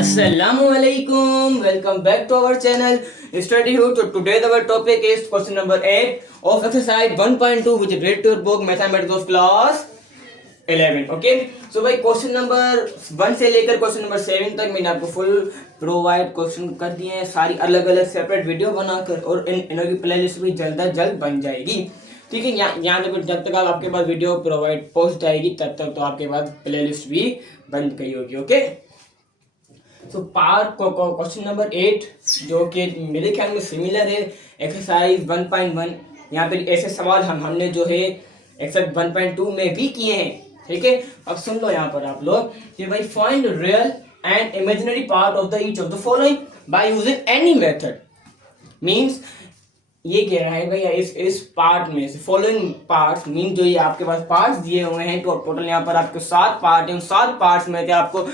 Assalamualaikum. Welcome back to our channel Study Who. So today our topic is question number 8 of exercise 1.2 which is related to your book Mathematics of class 11. Okay. So भाई question number 1 से लेकर question number 7 तक मैंने आपको full provide question कर दिए हैं, सारी अलग अलग सेपरेट वीडियो बनाकर, और इनों की प्लेलिस्ट भी जल्द अज जल्द बन जाएगी। ठीक है, यहाँ तक जब तक आपके पास वीडियो प्रोवाइड पहुंच जाएगी तब तक तो आपके पास प्लेलिस्ट भी बन गई होगी। ओके, तो पार्ट क्वेश्चन नंबर 8 जो कि मेरे ख्याल में सिमिलर है एक्सरसाइज 1.1। यहाँ पे ऐसे सवाल हमने जो है एक्सरसाइज 1.2 में भी किए हैं। ठीक है, अब सुन लो यहाँ पर आप लोग कि भाई find real and imaginary part of the each of the following by using any method. Means ये कह रहा है भाई इस पार्ट में से फॉलोइंग पार्ट्स, मीन जो ये आपके पास पार्ट्स दिए हुए हैं, तो टोटल यहाँ पर आपके 7 पार्ट हैं। उन 7 पार्ट्स में से आपको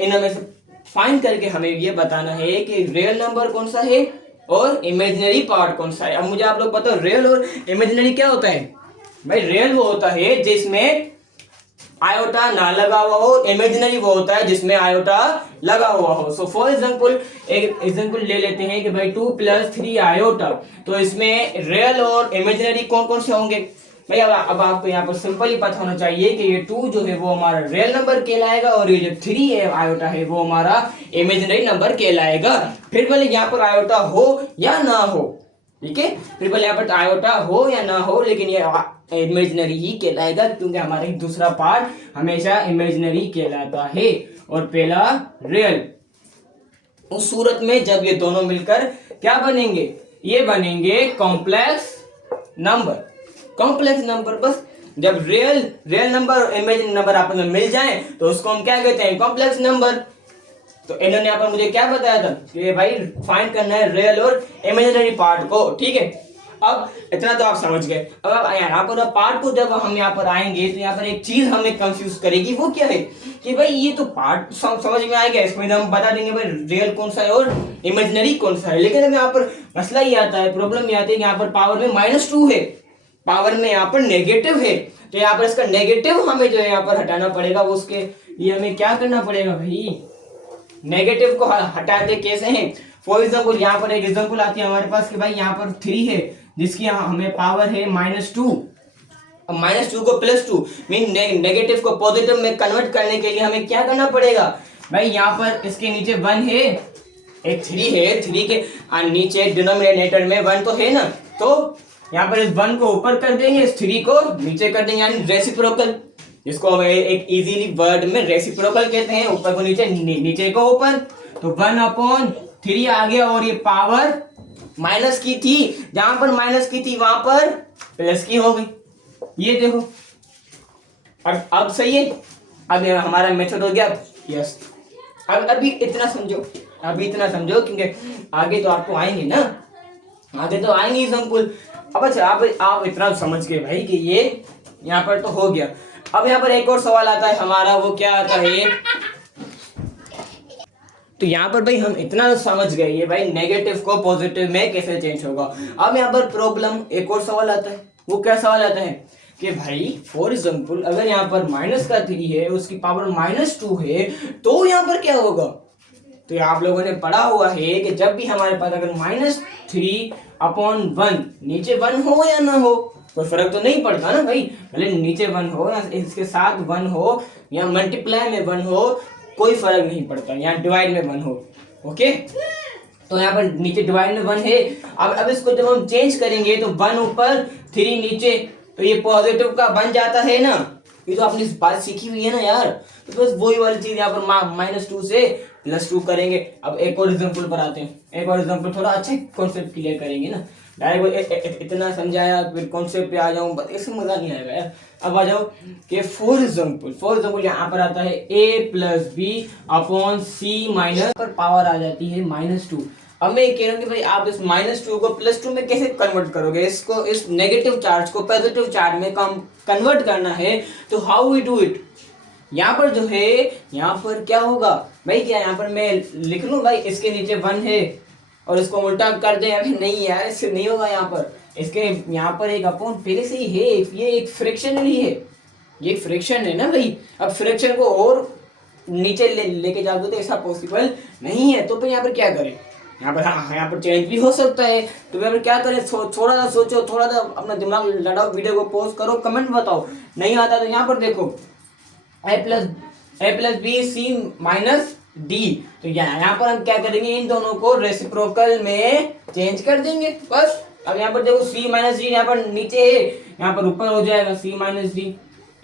इनमें से फाइंड करके हमें ये बताना है कि रियल नंबर कौन सा है और इमेजिनरी पार्ट कौन सा है। अब मुझे आप लोग बताओ रियल और इमेजिनरी क्या होता है। भाई रियल वो होता है जिसमें आयोटा ना लगा हुआ हो, इमेजिनरी वो होता है जिसमें आयोटा लगा हुआ हो। सो फॉर एग्जांपल एक एग्जांपल ले लेते हैं कि भाई 2 + 3 आयोटा, तो इसमें रियल और इमेजिनरी कौन कौन से होंगे। भाई अब आपको यहाँ पर सिंपल ही पता होना चाहिए कि ये 2 जो है वो हमारा रियल नंबर कहलाएगा और ये जो 3 है आयोटा है वो हमारा इमेजिनरी नंबर कहलाएगा। फिर भले यहाँ पर आयोटा हो या ना हो, ठीक है, फिर भले यहाँ पर आयोटा हो या ना हो, लेकिन ये इमेजिनरी ही कहलाएगा क्योंकि हमारा दूसरा पार्ट हमेशा इमेजिनरी कहलाता है और पहला रियल। उस सूरत में जब ये दोनों मिलकर क्या बनेंगे, ये बनेंगे कॉम्प्लेक्स नंबर। कॉम्प्लेक्स नंबर बस जब रियल नंबर और इमेजिनरी नंबर आपस में मिल जाएं तो उसको हम क्या कहते हैं, कॉम्प्लेक्स नंबर। तो इन्होंने यहाँ पर मुझे क्या बताया था कि भाई फाइंड करना है रियल और इमेजिनरी पार्ट को। ठीक है, अब इतना तो आप समझ गए। अब आप यहाँ पर पार्ट को जब हम यहाँ पर आएंगे तो यहाँ पर एक चीज हमें कंफ्यूज करेगी, वो क्या है कि भाई ये तो पार्ट समझ में आएगा, इसमें हम बता देंगे भाई रियल कौन सा है और इमेजिनरी कौन सा है। लेकिन अब यहाँ पर मसला ये आता है, प्रॉब्लम ये आती है कि यहाँ पर पावर में -2 है, पावर में यहाँ पर नेगेटिव है, तो यहाँ पर इसका नेगेटिव हमें जो है यहाँ पर हटाना पड़ेगा। वो उसके लिए हमें क्या करना पड़ेगा भाई, नेगेटिव को हटाते कैसे हैं। फॉर एग्जाम्पल यहाँ पर एक एग्जाम्पल आती है हमारे पास कि भाई यहाँ पर 3 है जिसकी हमें पावर है -2। अब -2 को +2 मीन नेगेटिव को पॉजिटिव में कन्वर्ट करने के लिए हमें क्या करना पड़ेगा भाई, यहाँ पर इसके नीचे 1 है, एक 3 है, 3 के नीचे डिनोमिनेटर में 1 तो है ना, तो यहाँ पर इस 1 को ऊपर कर देंगे, इस 3 को नीचे कर देंगे, यानी रेसिप्रोकल, जिसको हम एक इजीली वर्ड में रेसिप्रोकल कहते हैं। ऊपर को नीचे, नीचे को ऊपर, तो 1/3 आ गया और ये पावर माइनस की थी, जहां पर माइनस की थी वहां पर प्लस की हो गई। ये देखो अब सही है। अब हमारा मेथड हो गया यस। अब अभी इतना समझो क्योंकि आगे तो आपको आएंगे ना, आगे तो आएंगे एग्जांपल। अब अच्छा आप इतना समझ गए भाई कि ये यहाँ पर तो हो गया। अब यहाँ पर एक और सवाल आता है हमारा, वो क्या आता है, तो यहाँ पर भाई हम इतना समझ गए ये भाई नेगेटिव को पॉजिटिव में कैसे चेंज होगा। अब यहाँ पर प्रॉब्लम एक और सवाल आता है, वो क्या सवाल आता है कि भाई फॉर एग्जांपल अगर यहाँ पर -3 है, उसकी पावर -2 है, तो यहाँ पर क्या होगा। तो आप लोगों ने पढ़ा हुआ है कि जब भी हमारे पास अगर -3/1 नीचे 1 हो या ना हो कोई फर्क तो नहीं पड़ता ना भाई, भले नीचे 1 हो या इसके साथ 1 हो या मल्टीप्लाई में 1 हो, कोई फर्क नहीं पड़ता, यहाँ डिवाइड में 1 हो। ओके, तो यहाँ पर नीचे डिवाइड में 1 है। अब इसको जब हम चेंज करेंगे तो 1 ऊपर 3 नीचे, तो ये पॉजिटिव का बन जाता है ना। ये तो आपने बात सीखी हुई है ना यार, तो बस वही वाली चीज यहाँ पर -2 से +2 करेंगे। अब एक और एग्जांपल पर आते हैं, एक और एग्जांपल थोड़ा अच्छे कॉन्सेप्ट क्लियर करेंगे ना। डायरेक्ट इतना समझाया फिर कॉन्सेप्ट पे आ जाऊं, बस इसमें मजा नहीं आएगा यार। अब आ जाओ कि फॉर एग्जांपल यहाँ पर आता है a + b/c पर पावर आ जाती है -2। अब मैं ये कह रहा हूँ कि भाई आप इस -2 को +2 में कैसे कन्वर्ट करोगे, इसको इस नेगेटिव चार्ज को पॉजिटिव चार्ज में कन्वर्ट करना है, तो हाउ वी डू इट। यहाँ पर जो है यहाँ पर क्या होगा भाई, क्या यहाँ पर मैं लिख लूँ भाई इसके नीचे 1 है और इसको उल्टा कर दे, अभी नहीं यार इससे नहीं होगा। यहाँ पर इसके यहाँ पर एक अपॉन पहले से ही है, ये एक फ्रैक्शन ही है, ये फ्रैक्शन है ना भाई। अब फ्रैक्शन को और नीचे लेके जाओगे तो ऐसा पॉसिबल नहीं है। तो फिर यहाँ पर क्या करें, यहाँ पर चेंज भी हो सकता है। तो यहाँ पर क्या करें, थोड़ा सा सोचो, थोड़ा सा अपना दिमाग लड़ाओ, वीडियो को पॉज करो, कमेंट बताओ। नहीं आता तो यहाँ पर देखो a+b c-d, तो यहाँ पर हम क्या करेंगे, इन दोनों को रेसिप्रोकल में चेंज कर देंगे बस। अब यहाँ पर देखो c-d यहाँ पर नीचे है, यहाँ पर ऊपर हो जाएगा c-d।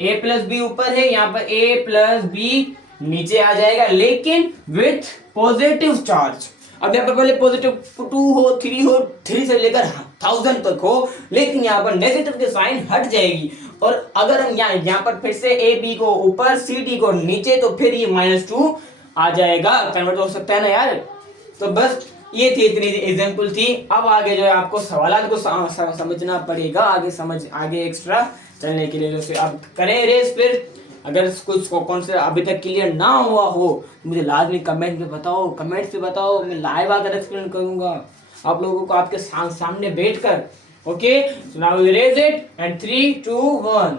a+b ऊपर है, यहाँ पर a+b नीचे आ जाएगा, लेकिन विथ पॉजिटिव चार्ज। अब यहाँ पर पहले पॉजिटिव 2 हो, 3 हो, 3 से लेकर 1000 तक हो, लेकिन यहाँ पर नेगेटिव के साइन हट जाएगी। और अगर हम यहाँ पर फिर से ए बी को ऊपर सी डी को नीचे, तो फिर ये -2 आ जाएगा, कन्वर्ट हो सकता है ना यार। तो बस ये थी, इतनी एग्जांपल थी। अब आगे जो है आपको सवाल को समझना पड़ेगा, आगे एक्स्ट्रा चलने के लिए। जैसे अब करें रेस, फिर अगर कुछ कौन से अभी तक क्लियर ना हुआ हो मुझे लाजमी कमेंट में बताओ, मैं लाइव आकर एक्सप्लेन करूंगा आप लोगों को आपके सामने बैठकर। Okay, so now we raise it and 3 2 1।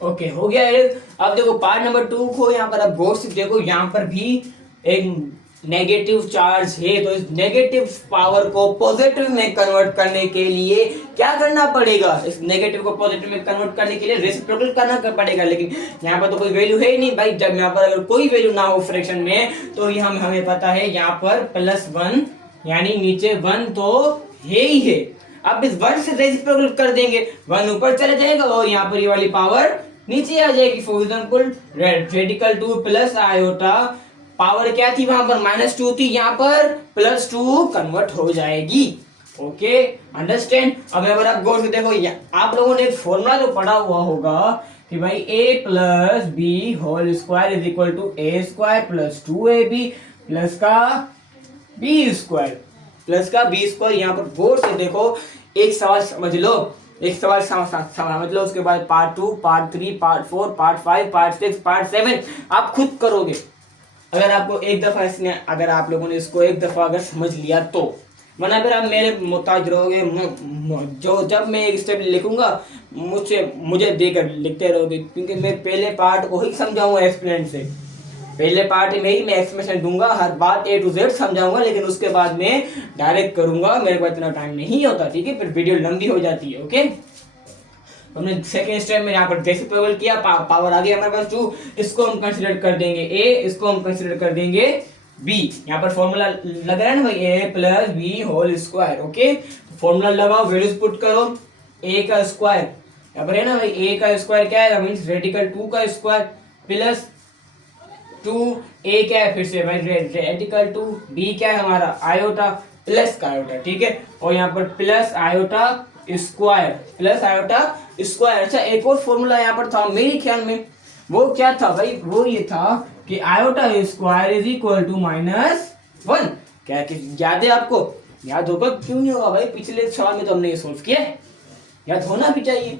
Okay, हो गया है। अब देखो पार्ट नंबर 2 को यहाँ पर अब गौर से देखो, यहाँ पर भी एक नेगेटिव चार्ज है। तो इस नेगेटिव पावर को पॉजिटिव में कन्वर्ट करने के लिए क्या करना पड़ेगा, इस नेगेटिव को पॉजिटिव में कन्वर्ट करने के लिए रेसिप्रोकल करना पड़ेगा। लेकिन यहाँ पर तो कोई वैल्यू है ही नहीं भाई। जब यहाँ पर अगर कोई वैल्यू ना हो फ्रैक्शन में, तो ये हमें पता है यहाँ पर +1, यानी नीचे 1 तो है ही है। अब इस 1 से रेसिप्रोकल कर देंगे, 1 ऊपर चले जाएगा और यहाँ पर ये वाली पावर नीचे आ जाएगी। For example radical 2 plus iota, power क्या थी वहां पर, -2 थी, यहाँ पर +2 कन्वर्ट हो जाएगी। Okay, understand. अब अगर आप गौर से देखो, आप लोगों ने एक फॉर्मूला तो पढ़ा हुआ होगा कि भाई a+b whole square is equal to a² + 2ab plus का b²। यहाँ पर गौर से देखो, एक सवाल समझ लो, समझ लो, उसके बाद part 2, part 3, part 4, part 5, part 6, part 7 आप खुद करोगे। अगर आपको एक दफा अगर आप लोगों ने इसको एक दफा अगर समझ लिया तो, वरना फिर आप मेरे मोहताज रहोगे। जो जब मैं एक स्टेप लिखूंगा मुझे देकर लिखते रहोगे, क्योंकि मैं पहले पार्ट को ही समझाऊंगा एक्सप्लेन से। पहले पार्ट में ही मैं एक्सप्लेनेशन दूंगा, हर बात A to Z समझाऊंगा, लेकिन उसके बाद में डायरेक्ट करूंगा, मेरे पास इतना टाइम नहीं होता, ठीक है, फिर वीडियो लंबी हो जाती है। ओके, हमने सेकेंड स्टेप में यहाँ पर रेसिप्रोकल किया, पावर आ गई हमारे पास 2, इसको हम कंसीडर कर देंगे A, इसको हम कंसीडर कर देंगे B। यहाँ पर फॉर्मूला लग रहा है ना भाई, a+b whole square. Okay, formula लगाओ, वैल्यूज पुट करो। a का स्क्वायर यहाँ पर है ना भाई, a का स्क्वायर क्या है, मींस रेडिकल 2 का स्क्वायर प्लस 2a क्या है, फिर से भाई रेडिकल 2, b क्या है हमारा आयोटा प्लस का आयोटा, ठीक है, और यहाँ पर प्लस आयोटा स्क्वायर। अच्छा, एक और फॉर्मूला यहाँ पर था मेरे ख्याल में, वो क्या था भाई, वो ये था कि iota square is equal to -1। क्या याद है आपको? याद होगा, क्यों नहीं होगा भाई, पिछले सवाल में तो हमने ये सोल्व किया है, याद होना भी चाहिए।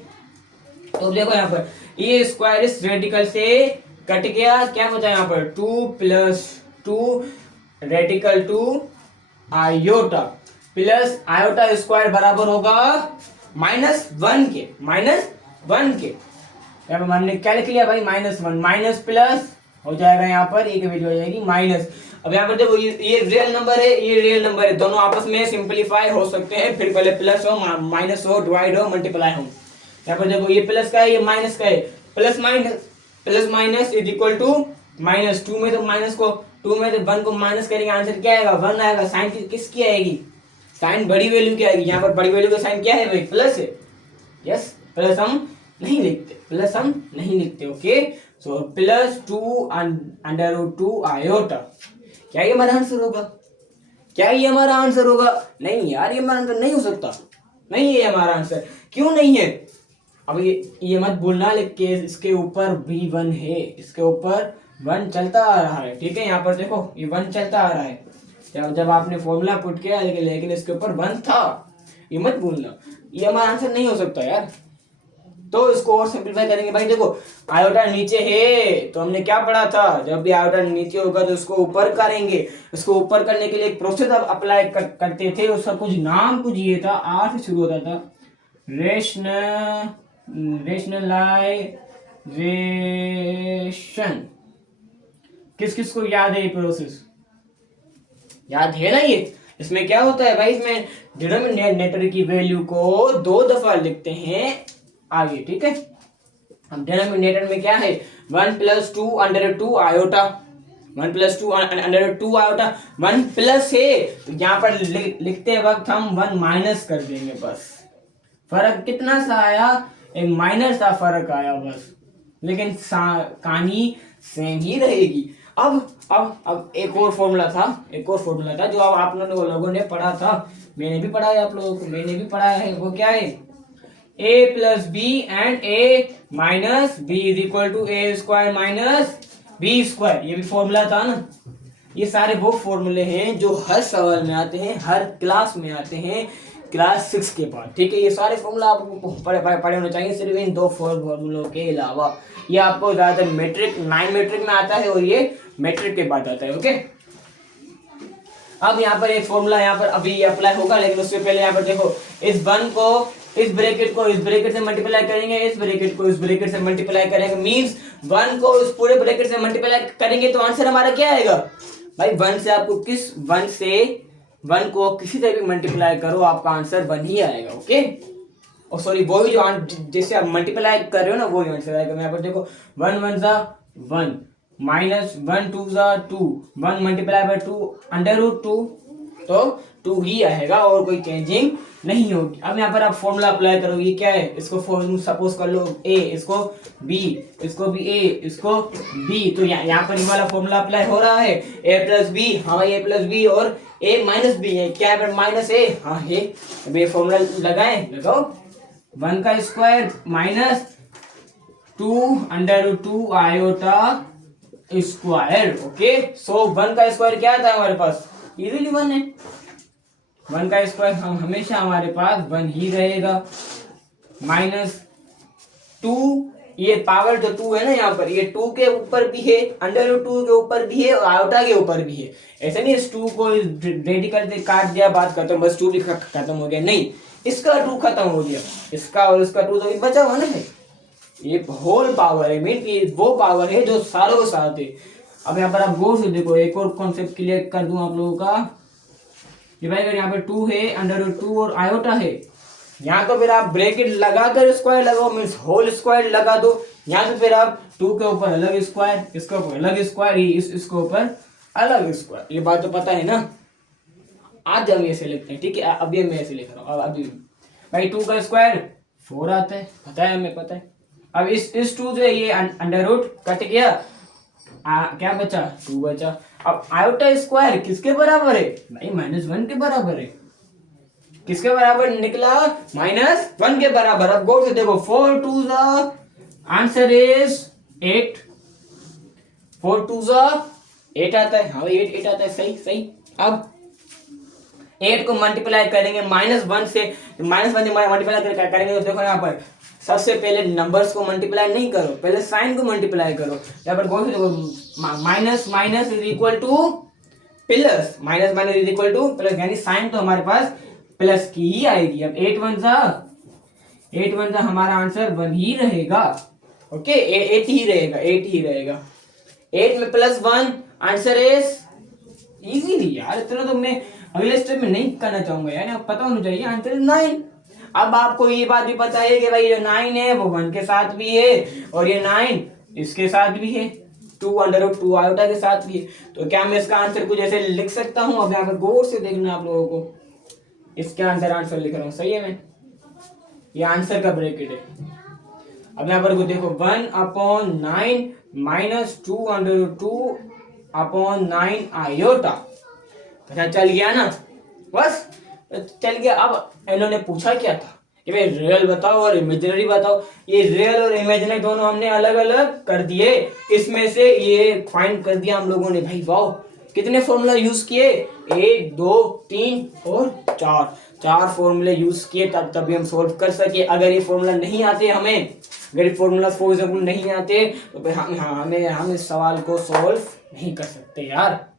तो देखो यहाँ पर ये स्क्वायर इस रेडिकल से कट गया, क्या बचा यहाँ पर 2 + 2 radical 2 iota plus iota square बराबर होगा -1 के। यहाँ पर हमने क्या लिख लिया भाई, -1, माइनस प्लस हो जाएगा, यहाँ पर एक वैल्यू हो जाएगी माइनस। अब यहाँ पर देखो, ये रियल नंबर है, ये रियल नंबर है, दोनों आपस में सिंपलीफाई हो सकते हैं, फिर पहले प्लस हो, माइनस हो, डिवाइड हो, मल्टीप्लाई हो। यहाँ पर देखो, ये प्लस का है, ये माइनस का है, plus minus is equal to -2 में तो माइनस को 2 में तो 1 को माइनस करेंगे, आंसर क्या आएगा, 1 आएगा। साइन किसकी आएगी, साइन बड़ी वैल्यू की आएगी। यहाँ पर बड़ी वैल्यू का साइन क्या है भाई, प्लस है। यस, प्लस हम नहीं लिखते। ओके, सो +2 आयोटा, क्या ये हमारा आंसर होगा? नहीं यार, ये हमारा आंसर नहीं हो सकता, नहीं है हमारा आंसर। क्यों नहीं है? अब ये मत भूलना, लेकिन इसके ऊपर भी 1 है, इसके ऊपर 1 चलता आ रहा है, ठीक है। यहाँ पर देखो, ये 1 चलता आ रहा है जब आपने फॉर्मूला पुट किया, लेकिन इसके ऊपर 1 था, ये मत भूलना। ये हमारा आंसर नहीं हो सकता यार। तो इसको और सिंपलीफाई करेंगे भाई। देखो, आयोटा नीचे है, तो हमने क्या पढ़ा था, जब भी आयोटा नीचे होगा तो इसको ऊपर करेंगे। इसको ऊपर करने के लिए एक प्रोसेस अप्लाई करते थे, उसका कुछ ये था, R से शुरू होता था, रेशनलाइजेशन। किस किस को याद है ये प्रोसेस? याद है ना ये? इसमें क्या होता है भाई, इसमें डिनोमिनेटर की वैल्यू को 2 दफा लिखते हैं आगे, ठीक है। हम डिनोमिनेटर में क्या है, 1 + 2 √2 आयोटा, 1 + 2 √2 आयोटा, 1 प्लस है तो यहाँ पर लिखते वक्त हम 1 माइनस कर देंगे बस। फर्क कितना सा आया, एक माइनस सा फर्क आया बस, लेकिन कहानी सेम ही रहेगी। अब एक और फॉर्मूला था जो अब आप लोगों ने पढ़ा था, मैंने भी पढ़ा है, आप लोगों को मैंने भी पढ़ाया है। वो क्या है, a + b and a - b = a² - b²। ये भी फॉर्मूला था ना। ये सारे वो फॉर्मूले हैं जो हर सवाल में आते हैं, हर क्लास में आते हैं, क्लास 6 के बाद, ठीक है। ये सारे फॉर्मूला आपको पढ़े होने चाहिए, सिर्फ इन 2 फॉर्मूलों के अलावा। ये आपको ज्यादातर मैट्रिक 9 मैट्रिक में आता है और ये मैट्रिक के बाद आता है, ओके। अब यहाँ पर एक फॉर्मूला यहाँ पर अभी अप्लाई होगा, लेकिन उससे पहले यहाँ पर देखो, इस 1 को इस ब्रैकेट से मल्टीप्लाई करेंगे, इस ब्रैकेट को इस ब्रैकेट से मल्टीप्लाई करेंगे, मींस 1 को उस पूरे ब्रैकेट से मल्टीप्लाई करेंगे तो आंसर हमारा क्या आएगा भाई। 1 से आपको 1 को किसी से भी मल्टीप्लाई करो, आपका आंसर 1 ही आएगा, ओके। और सॉरी, वही जो जैसे आप मल्टीप्लाई कर रहे हो ना, वही आंसर आएगा। यहाँ पर देखो, 1 × 1 = 1 -1 × 2 = 2, 1 × 2 √2, तो 2 ही आएगा और कोई चेंजिंग नहीं होगी। अब यहाँ पर आप फॉर्मूला अप्लाई करोगे, क्या है, इसको सपोज कर लो a, इसको b, इसको भी a, इसको b, तो यहाँ पर ये वाला फॉर्मूला अप्लाई हो रहा है, a + b, हाँ भाई a + b और a - b है, क्या है -a, हाँ है। अब ये फॉर्मूला लगाओ, 1² - 2 √2 आयोटा स्क्वायर, ओके। सो 1² क्या आता है हमारे पास, इजीली 1 है। 1² हम हमेशा हमारे पास 1 ही रहेगा, -2, ये पावर जो 2 है ना यहाँ पर, ये 2 के ऊपर भी है, √2 के ऊपर भी है और आयोटा के ऊपर भी है। ऐसे नहीं इस 2 को रेडिकल से काट दिया, बात खत्म, बस 2 भी खत्म हो गया, नहीं, इसका 2 खत्म हो गया, इसका और इसका 2 तो बचा हुआ ना है। ये होल पावर है, मीन ये वो पावर है जो सारों के साथ है। अब यहाँ पर आप गौर से देखो, एक और कॉन्सेप्ट क्लियर कर दूं आप लोगों का, कि भाई अगर यहाँ पर 2 है, √2 और आयोटा है, यहाँ तो फिर आप ब्रैकेट लगाकर स्क्वायर लगाओ, मीन्स होल स्क्वायर लगा दो। यहाँ तो फिर आप 2 के ऊपर अलग स्क्वायर, इसके ऊपर अलग स्क्वायर, इसके ऊपर अलग स्क्वायर, ये बात तो पता है ना। आज हम ऐसे लिखते हैं, ठीक है, अभी मैं ऐसे लिख रहा हूँ। अभी भाई 2 का स्क्वायर 4 आता है, पता है, हमें पता है। अब इस 2 से ये √ कट गया, क्या बचा, 2 बचा। अब आयोटा स्क्वायर किसके बराबर है भाई, -1 के बराबर है। किसके बराबर निकला, -1 के बराबर। अब गौर से देखो, 4 2 आंसर इज 8, 4 2 8 आता है, हाँ 8 आता है, सही। अब 8 को मल्टीप्लाई करेंगे -1 से, -1 से मल्टीप्लाई करेंगे तो देखो यहाँ पर सबसे पहले नंबर्स को मल्टीप्लाई नहीं करो, पहले साइन को मल्टीप्लाई करो। यहाँ पर कौन से देखो, माइनस = प्लस, प्लस, यानी साइन तो हमारे पास प्लस की ही आएगी। अब 8 1 हमारा आंसर 1 ही रहेगा, ओके, 8 ही रहेगा। 8 में +1 आंसर इज इजीली, यार इतना तो मैं अगले स्टेप में नहीं करना चाहूंगा यार, आपको पता होना चाहिए, आंसर इज 9। अब आपको ये बात भी पता है कि भाई जो 9 है वो 1 के साथ भी है और ये 9 इसके साथ भी है, 2 √2 आयोटा के साथ भी है। तो क्या मैं इसका आंसर कुछ ऐसे लिख सकता हूँ? अब यहाँ पर गौर से देखना आप लोगों को, इसके आंसर लिख रहा हूँ, सही है, मैं ये आंसर का ब्रैकेट है। अब यहाँ पर देखो, 1/9 -2 √2/9 आयोटा, पता चल गया ना, बस चल गया। अब इन्होंने पूछा क्या था कि भाई रियल बताओ और इमेजिनरी बताओ। ये रियल और इमेजिनरी दोनों हमने अलग अलग कर दिए, इसमें से ये फाइंड कर दिया हम लोगों ने। भाई वाह, कितने फॉर्मूला यूज किए, 1 2 3 और 4 फॉर्मूले यूज किए, तभी हम सोल्व कर सके। अगर ये फॉर्मूला नहीं आते हमें, अगर ये फॉर्मूला फॉर एग्जाम्पल नहीं आते तो हम इस सवाल को सोल्व नहीं कर सकते यार।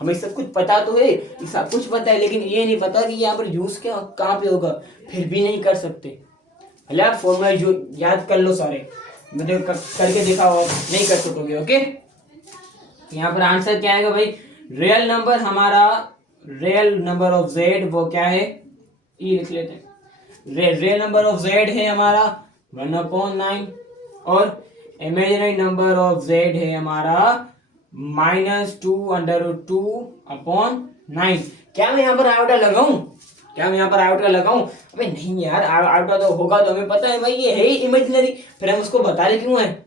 हमें सब कुछ पता तो है, सब कुछ पता है, लेकिन ये नहीं पता कि यहाँ पर यूज क्या कहाँ पे होगा, फिर भी नहीं कर सकते। भले आप फॉर्मूला याद कर लो सारे, मुझे करके दिखाओ, नहीं कर सकोगे, ओके। यहाँ पर आंसर क्या आएगा भाई, रियल नंबर हमारा, रियल नंबर ऑफ जेड वो क्या है, ई लिख लेते हैं। रियल नंबर ऑफ जेड है हमारा 1/9 और इमेजिनरी नंबर ऑफ जेड है हमारा -2/2/9। क्या मैं यहाँ पर आयोटा लगाऊं, क्या मैं यहाँ पर आयोटा लगाऊं? अबे नहीं यार, आयोटा तो होगा तो हमें पता है भाई, ये है ही इमेजिनरी, फिर हम उसको बता रहे क्यों है?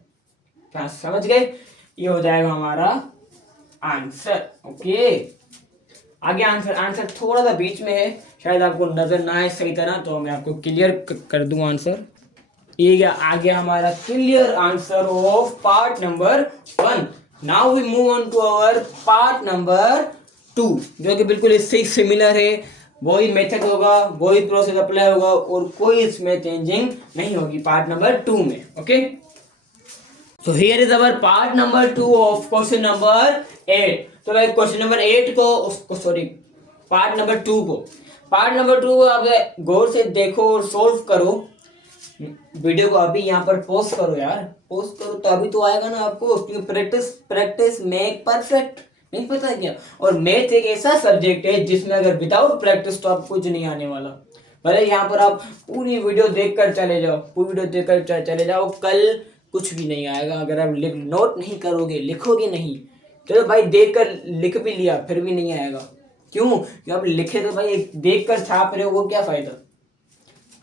क्या समझ गए? ये हो जाएगा हमारा आंसर। ओके, आगे आंसर थोड़ा सा बीच में है, शायद आपको नजर ना आए सही तरह, तो मैं आपको क्लियर कर दूं आंसर। ये आ गया हमारा clear answer of part number 1। Now we move on to our part number 2, जो कि बिल्कुल इससे सिमिलर है। वही मेथड होगा, वही प्रोसेस अप्लाई होगा और कोई इसमें चेंजिंग नहीं होगी पार्ट नंबर 2 में। Okay, so here is our part number 2 of question number 8। तो भाई क्वेश्चन नंबर 8 को उसको सॉरी पार्ट नंबर 2 को, पार्ट नंबर 2 को आप गौर से देखो और सोल्व करो। वीडियो को अभी यहाँ पर पोस्ट करो यार, पोस्ट करो तो अभी तो आएगा ना आपको, क्योंकि प्रैक्टिस प्रैक्टिस मेक परफेक्ट, नहीं पता क्या? और मैथ एक ऐसा सब्जेक्ट है जिसमें अगर विदाउट प्रैक्टिस तो आपको कुछ नहीं आने वाला। भले यहाँ पर आप पूरी वीडियो देखकर चले जाओ, पूरी वीडियो देखकर चले जाओ, कल कुछ भी नहीं आएगा अगर आप नोट नहीं करोगे, लिखोगे नहीं। चलो भाई देख कर लिख भी लिया फिर भी नहीं आएगा, क्यों? कि आप लिखे तो भाई देख कर छाप रहे हो, वो क्या फायदा?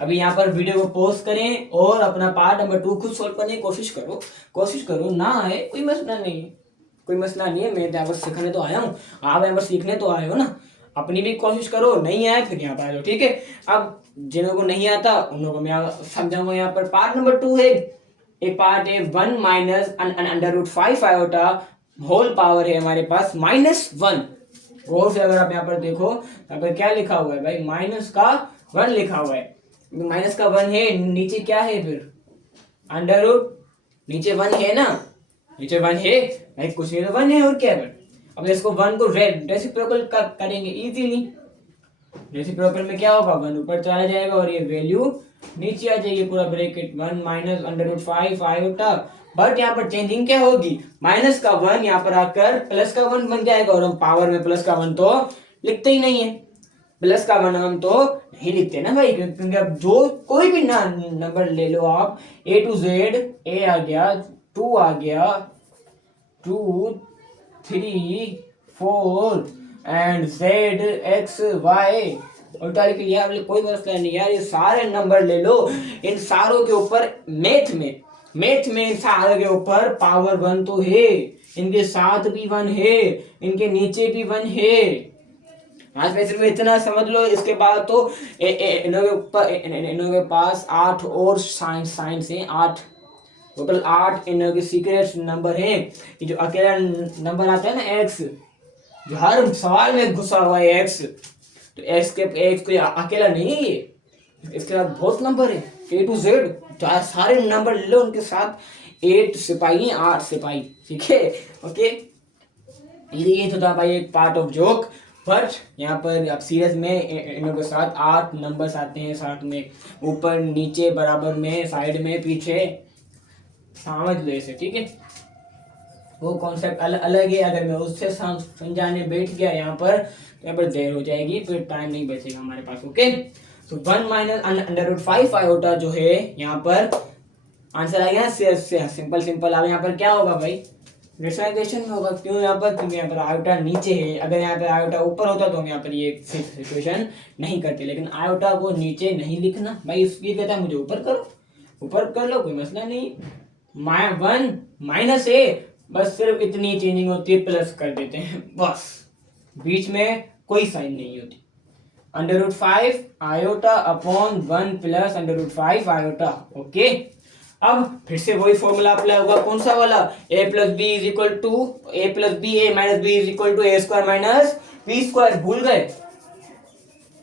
अभी यहाँ पर वीडियो को पॉज करें और अपना पार्ट नंबर 2 खुद सोल्व करने की कोशिश करो। ना आए कोई मसला नहीं है, कोई मसला नहीं है, मैं यहाँ पर सीखने तो आया हूँ, आप यहाँ पर सीखने तो आए हो ना। अपनी भी कोशिश करो, नहीं आए फिर यहाँ पर आ जाओ, ठीक है? अब जिन लोगों को नहीं आता उन लोगों को मैं समझाऊंगा। यहाँ पर पार्ट नंबर 2 है, एक पार्ट है 1 - √5 आयोटा होल पावर है हमारे पास -1। और फिर अगर आप यहाँ पर देखो, यहाँ पर क्या लिखा हुआ है भाई, -1 लिखा हुआ है, -1 है, नीचे क्या है फिर अंडर नीचे 1 है ना, नीचे 1 है भाई, कुछ नहीं तो 1 है और क्या है। अब इसको 1 को रेसिप्रोकल करेंगे इजीली, रेसिप्रोकल में क्या होगा, 1 ऊपर चला जाएगा और ये वैल्यू नीचे आ जाएगी, पूरा ब्रैकेट 1 - √5 आयोटा। बट यहाँ पर चेंजिंग क्या होगी, माइनस का 1 यहाँ पर आकर प्लस का 1 बन जाएगा, और हम पावर में प्लस का 1 तो लिखते ही नहीं है, प्लस का 1 हम तो नहीं लिखते ना भाई, क्योंकि अब जो कोई भी नंबर ले लो आप, A to Z, A आ गया, 2 आ गया, 2 3 4 एंड Z X Y उल्टा लिख लिया, कोई मसला नहीं यार। ये सारे नंबर ले लो, इन सारों के ऊपर मैथ में इन सारों के ऊपर पावर 1 तो है, इनके साथ भी 1 है, इनके नीचे भी 1 है। आज में सिर्फ इतना समझ लो, इसके बाद तो इनके पास 8 और साइंस है, 8 टोटल 8 इनके सीक्रेट नंबर है। ये जो अकेला नंबर आता है ना x, जो हर सवाल में घुसा हुआ है x, तो x कोई अकेला नहीं है, ये इसके साथ बहुत नंबर है, A to Z सारे नंबर ले लो, उनके साथ 8 सिपाही, 8 सिपाही, ठीक है? ओके, ये तो था भाई एक पार्ट ऑफ जोक, बट यहाँ पर आप सीरियस में इनों के साथ 8 नंबर्स आते हैं साथ में, ऊपर नीचे बराबर में साइड में पीछे, समझ लो इसे, ठीक है? वो कॉन्सेप्ट अलग है, अगर मैं उससे समझाने बैठ गया यहाँ पर देर हो जाएगी, फिर टाइम नहीं बचेगा हमारे पास। ओके, तो 1 - √5 आयोटा जो है यहाँ पर आंसर आ गया, सिंपल। अब यहाँ पर क्या होगा भाई, रेशनलाइजेशन में होगा, क्यों यहाँ पर, क्योंकि यहाँ पर आयोटा नीचे है। अगर यहाँ पर आयोटा ऊपर होता तो हम यहाँ पर ये सिचुएशन नहीं करते, लेकिन आयोटा को नीचे नहीं लिखना भाई, ये कहता है मुझे ऊपर कर लो, कोई मसला नहीं। 1 - A, बस सिर्फ इतनी चेंजिंग होती है, प्लस कर देते हैं बस, बीच में कोई साइन नहीं होती। √5 iota upon 1 plus √5 iota. Okay, अब फिर से वही फॉर्मूला अप्लाई होगा, कौन सा वाला, A + B = A + B, A - B = A² - B²।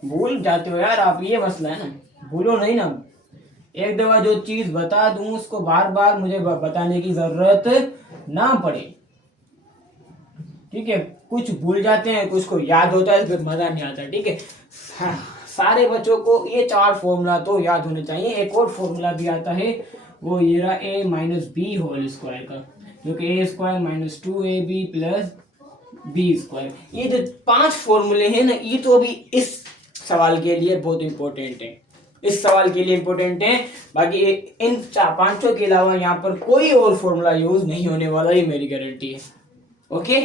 भूल जाते हो यार आप, ये मसला है ना, भूलो नहीं ना। एक दफा जो चीज बता दूं उसको बार बार मुझे बताने की जरूरत ना पड़े, ठीक है? कुछ भूल जाते हैं, कुछ को याद होता है, फिर मजा नहीं आता, ठीक है? सारे बच्चों को ये 4 फॉर्मूला तो याद होने चाहिए। एक और फॉर्मूला भी आता है, वो ये रहा A - B² का, जो कि a square minus 2ab plus b square. ये जो 5 फॉर्मूले हैं ना, ये तो अभी इस सवाल के लिए बहुत इंपॉर्टेंट है, इस सवाल के लिए इंपॉर्टेंट है। बाकी इन 5 के अलावा यहाँ पर कोई और फॉर्मूला यूज नहीं होने वाला, ये मेरी गारंटी है। ओके,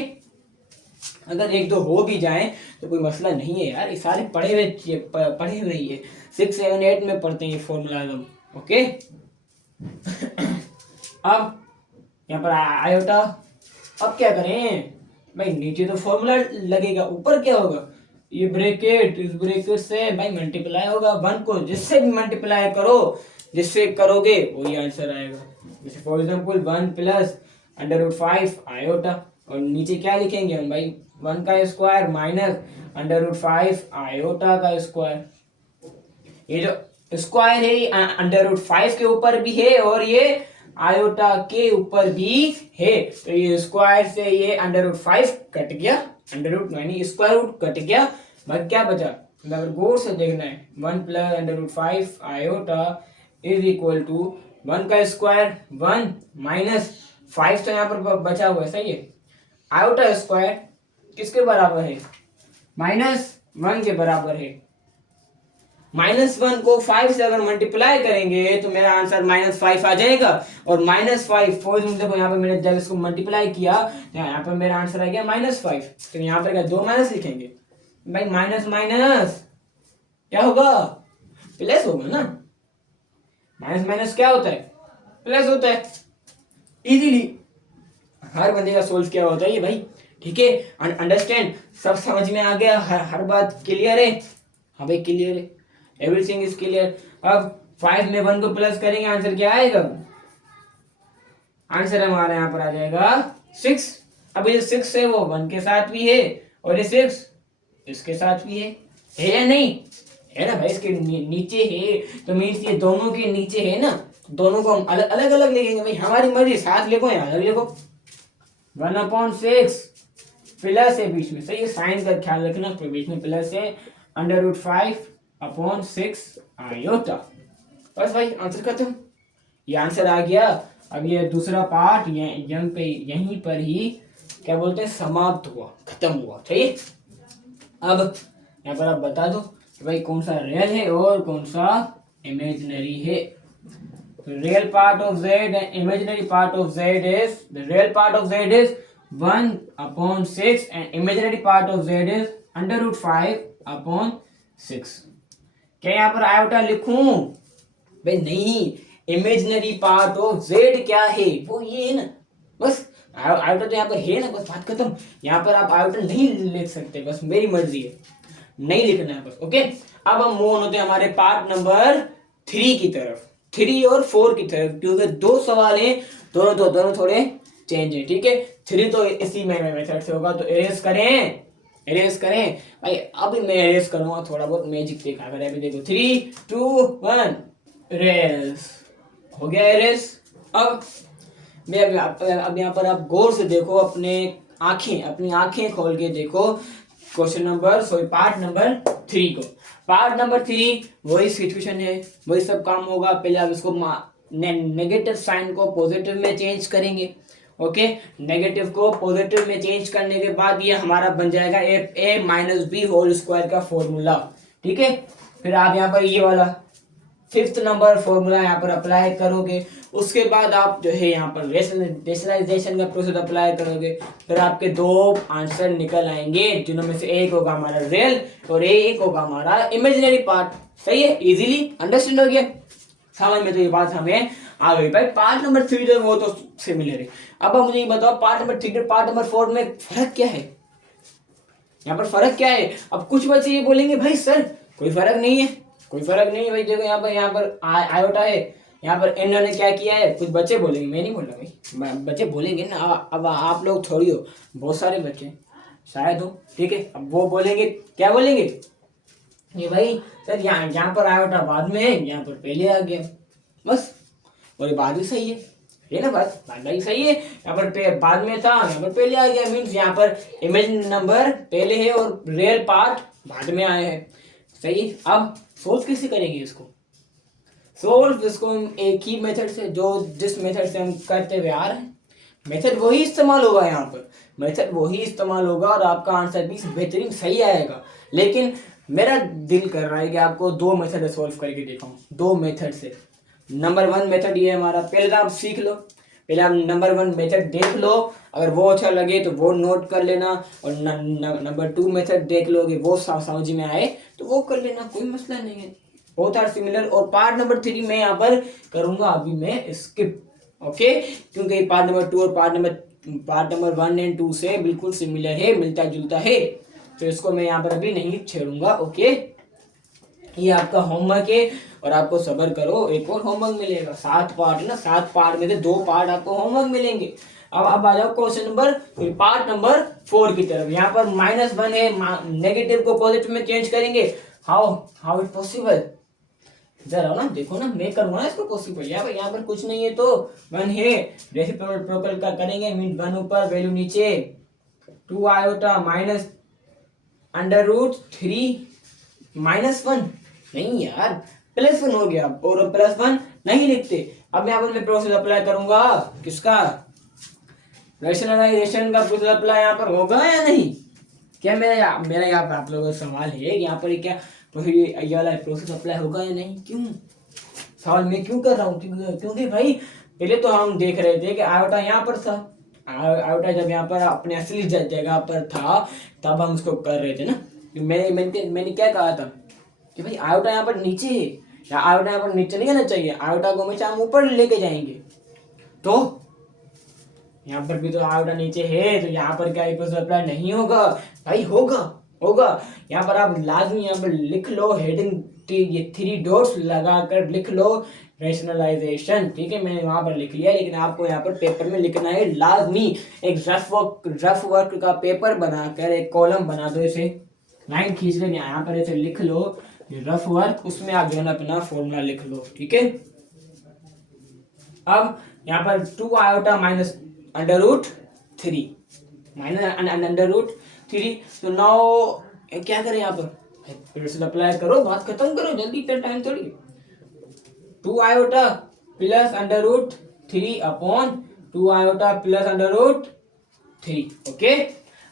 अगर 1-2 हो भी जाए तो कोई मसला नहीं है यार, ये सारे पढ़े हुए ही है, 6, 7, 8 में पढ़ते हैं ये फॉर्मूला हम। ओके, अब यहाँ पर आयोटा, अब क्या करें भाई, नीचे तो फॉर्मूला लगेगा, ऊपर क्या होगा, ये ब्रैकेट, इस ब्रैकेट से भाई मल्टीप्लाई होगा 1 को, जिससे भी मल्टीप्लाई करो, जिससे करोगे वही आंसर आएगा। जैसे फॉर एग्जांपल 1 प्लस √5 आयोटा, और नीचे क्या लिखेंगे हम भाई, 1 का स्क्वायर माइनस √5 आयोटा का स्क्वायर। ये जो स्क्वायर है √5 के ऊपर भी है और ये आयोटा के ऊपर भी है, तो ये स्क्वायर से ये √5 कट गया, यानी स्क्वायर रूट कट गया, बस क्या बचा, मतलब गौर से देखना है, 1 plus √5 iota is equal to 1 का स्क्वायर 1 माइनस 5 तो यहाँ पर बचा हुआ है, सही है। आयोटा स्क्वायर किसके बराबर है, -1 के बराबर है। -1 को 5 से अगर मल्टीप्लाई करेंगे तो मेरा आंसर -5 आ जाएगा, और -5 फॉर देखो यहाँ पर मैंने जब इसको मल्टीप्लाई किया तो यहाँ पर मेरा आंसर आ गया -5, तो यहाँ पर क्या 2 माइनस लिखेंगे भाई, माइनस माइनस क्या होगा, प्लस होगा ना, माइनस माइनस क्या होता है, प्लस होता है। इजीली हर बंदे का सोल्व क्या होता है ये भाई, ठीक है, अंडरस्टैंड, सब समझ में आ गया, हर बात क्लियर है, हाँ भाई क्लियर है, एवरीथिंग इज क्लियर। अब 5 में 1 को प्लस करेंगे, आंसर क्या आएगा, आंसर हमारा यहाँ पर आ जाएगा 6। अब ये 6 है वो 1 के साथ भी है, और ये 6 इसके साथ भी है या नहीं, है ना भाई, इसके नीचे है तो मीन्स ये दोनों के नीचे है ना, दोनों को हम अलग अलग लिखेंगे भाई, हमारी मर्जी, साथ लिखो या अलग लिखो। 1/6 प्लस है बीच में, सही है, साइन का ख्याल रखना, बीच में प्लस है, √5/6 आयोटा, बस भाई आंसर खत्म, ये आंसर आ गया। अब ये दूसरा पार्ट यहीं पर ही क्या बोलते हैं, समाप्त हुआ, खत्म हुआ, ठीक। अब यहाँ पर आप बता दो कि भाई कौन सा रियल है और कौन सा इमेजिनरी है। Real part of Z and imaginary part of Z is, the real part of Z is 1/6 and imaginary part of Z is √5/6। क्या यहाँ पर आयोटा लिखूं भाई, नहीं, इमेजिनरी पार्ट ऑफ जेड क्या है वो ये है ना, बस आयोटा तो यहाँ पर है ना, बस बात खत्म। यहाँ पर आप आयोटा नहीं लिख सकते, बस मेरी मर्जी है, नहीं लिखना है बस। ओके, अब हम मूव होते हैं हमारे पार्ट नंबर 3 की तरफ, 3 और 4 की तरफ, क्योंकि 2 सवाल है, दोनों थोड़े चेंज है, ठीक है। 3 तो इसी मेथड से होगा, तो एरेज करें भाई, अभी मैं एरेज करूंगा, थोड़ा बहुत मैजिक देखा कर, अभी देखो 3, 2, 1 एरेज हो गया, एरेज। अब मैं अब यहाँ पर आप गौर से देखो, अपनी आंखें खोल के देखो पार्ट नंबर 3 को। पार्ट नंबर 3 वही सिचुएशन है, वही सब काम होगा। पहले आप इसको नेगेटिव साइन को पॉजिटिव में चेंज करेंगे, ओके, नेगेटिव को पॉजिटिव में चेंज करने के बाद ये हमारा बन जाएगा a-b² का फॉर्मूला, ठीक है। फिर आप यहाँ पर ये वाला 5th नंबर फॉर्मूला यहाँ पर अप्लाई करोगे, उसके बाद आप जो है यहाँ पर रेशनलाइजेशन का प्रोसेस अप्लाई करोगे, फिर आपके 2 आंसर निकल आएंगे, जिनों में से एक होगा हमारा रियल और एक होगा हमारा इमेजिनरी पार्ट। सही है, इजीली अंडरस्टैंड हो गया, समझ में तो ये बात हमें आ गई भाई। पार्ट नंबर 3 जो है वो तो सिमिलर है। अब मुझे ये बताओ पार्ट नंबर 3 और पार्ट नंबर 4 में फर्क क्या है, यहाँ पर फर्क क्या है। अब कुछ बच्चे ये बोलेंगे भाई सर कोई फर्क नहीं है, कोई फर्क नहीं है भाई, देखो यहाँ पर आयोटा है, यहाँ पर इन्होंने क्या किया है, कुछ बच्चे बोलेंगे, मैं नहीं बोल रहा भाई, बच्चे बोलेंगे ना, अब आप लोग थोड़ी हो, बहुत सारे बच्चे शायद हो, ठीक है। अब वो बोलेंगे, क्या बोलेंगे, ये भाई सर यहाँ पर आयोटा बाद में है, यहाँ पर पहले आ गया, बस, और ये बात भी सही है ना, बस बात भी सही है, यहाँ पर बाद में था, यहाँ पर पहले आ गया, मीन्स यहाँ पर इमेज नंबर पहले है और रियल पार्ट बाद में आए हैं, सही। अब सोल्व कैसे करेंगे इसको, सोल्व इसको हम एक ही मेथड से, जिस मेथड से हम करते हुए आ रहे हैं, मेथड वही इस्तेमाल होगा यहाँ पर, मेथड वही इस्तेमाल होगा और आपका आंसर भी बेहतरीन सही आएगा। लेकिन मेरा दिल कर रहा है कि आपको दो मेथड सॉल्व करके दिखाऊं, दो मेथड से। नंबर 1 मेथड ये हमारा, पहले आप सीख लो, पहले आप नंबर 1 मेथड देख लो, अगर वो अच्छा लगे तो वो नोट कर लेना, और नंबर 2 मेथड देख लो कि वो समझ में आए तो वो कर लेना, कोई मसला नहीं है, बोथ आर सिमिलर। और पार्ट नंबर 3 मैं यहाँ पर करूंगा अभी मैं स्किप, ओके, क्योंकि पार्ट नंबर 2 और पार्ट नंबर 1 एंड 2 से बिल्कुल सिमिलर है, मिलता जुलता है, तो इसको मैं यहाँ पर अभी नहीं छेड़ूंगा, ओके। ये आपका होमवर्क है और आपको सब्र करो, एक और होमवर्क मिलेगा, 7 पार्ट है ना, 7 पार्ट में से 2 पार्ट आपको होमवर्क मिलेंगे। अब आ जाओ क्वेश्चन नंबर पार्ट नंबर 4 की तरफ। यहाँ पर -1 है, नेगेटिव को पॉजिटिव में चेंज करेंगे, हाउ इट पॉसिबल, जरा ना देखो ना, मैं करूंगा ना इसको पॉसिबल। यहाँ पर कुछ नहीं है तो 1 है, रेसिप्रोकल का करेंगे, मीन 1 ऊपर वैल्यू नीचे, 2 आयोटा माइनस √3 -1, नहीं यार +1 हो गया, और +1 नहीं लिखते। अब यहाँ पर मैं प्रोसेस अप्लाई करूंगा, किसका, रैशनलाइजेशन का प्रोसेस अप्लाई यहाँ पर होगा या नहीं? क्या मेरा यहाँ पर आप लोगों का सवाल है, यहाँ पर क्या तो ये वाला प्रोसेस अप्लाई होगा या नहीं? क्यों सवाल मैं क्यों कर रहा हूँ? क्योंकि भाई पहले तो हम देख रहे थे कि आयोटा यहाँ पर था, आयोटा जब यहाँ पर अपने असली जगह पर था तब हम उसको कर रहे थे ना। मैंने क्या कहा था कि भाई आयोटा यहाँ पर नीचे है, या आयोटा यहाँ पर नीचे नहीं आना चाहिए, आयोटा को हमेशा हम ऊपर लेके जाएंगे। तो यहाँ पर भी तो आयोटा नीचे है, तो यहाँ पर क्या प्रोसेस अप्लाई नहीं होगा? भाई होगा। यहाँ पर आप लाजमी यहाँ पर लिख लो, हेडिंग ये 3 डॉट्स लगाकर लिख लो रैशनलाइजेशन, ठीक है, मैंने वहां पर लिख लिया, लेकिन आपको यहाँ पर पेपर में लिखना है लाजमी। एक रफ वर्क का पेपर बनाकर एक कॉलम बना दो, इसे लाइन खींच लेना, यहाँ पर ऐसे लिख लो रफ वर्क, उसमें आप जो है अपना फॉर्मूला लिख लो, ठीक है। अब यहाँ पर 2 आयोटा माइनस √3 तो नाउ क्या करें, यहाँ पर फिर से अप्लाई करो, बात खत्म करो जल्दी, फिर टाइम थोड़ी। 2 iota plus √3 upon 2 iota plus √3, okay.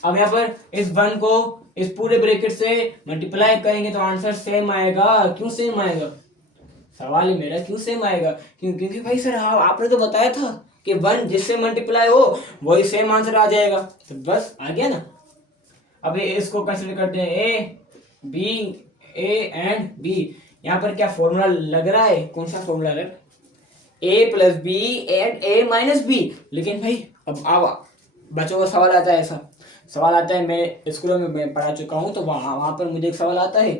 अब यहाँ पर इस 1 को इस पूरे ब्रैकेट से मल्टीप्लाई करेंगे तो आंसर सेम आएगा। क्यों सेम आएगा? सवाल है मेरा, क्यों सेम आएगा? क्योंकि भाई सर हाँ आपने तो बताया था कि 1 जिससे मल्टीप्लाई हो वही सेम आंसर आ जाएगा, तो बस आ गया ना। अब इसको कंसिडर करते हैं ए एंड बी। यहाँ पर क्या फॉर्मूला लग रहा है? कौन सा फॉर्मूला लग? a + b and a - b। लेकिन भाई अब बच्चों का सवाल आता है, ऐसा सवाल आता है, मैं स्कूलों में मैं पढ़ा चुका हूँ, तो वहां पर मुझे एक सवाल आता है